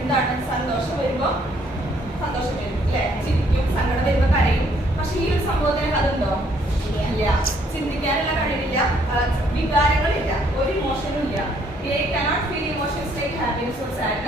എന്താണ് സന്തോഷം വരുമ്പോ സന്തോഷം വരും അല്ലെ, ചിരിക്കും, സങ്കടം വരുമ്പോ കരയും. പക്ഷെ ഈ ഒരു സംഭവത്തിന് അതുണ്ടോ? ഇല്ല. ചിന്തിക്കാനുള്ള കഴിവില്ല, വികാരങ്ങളില്ല, ഒരു ഇമോഷനും ഇല്ല. They cannot feel emotions like happiness or sadness.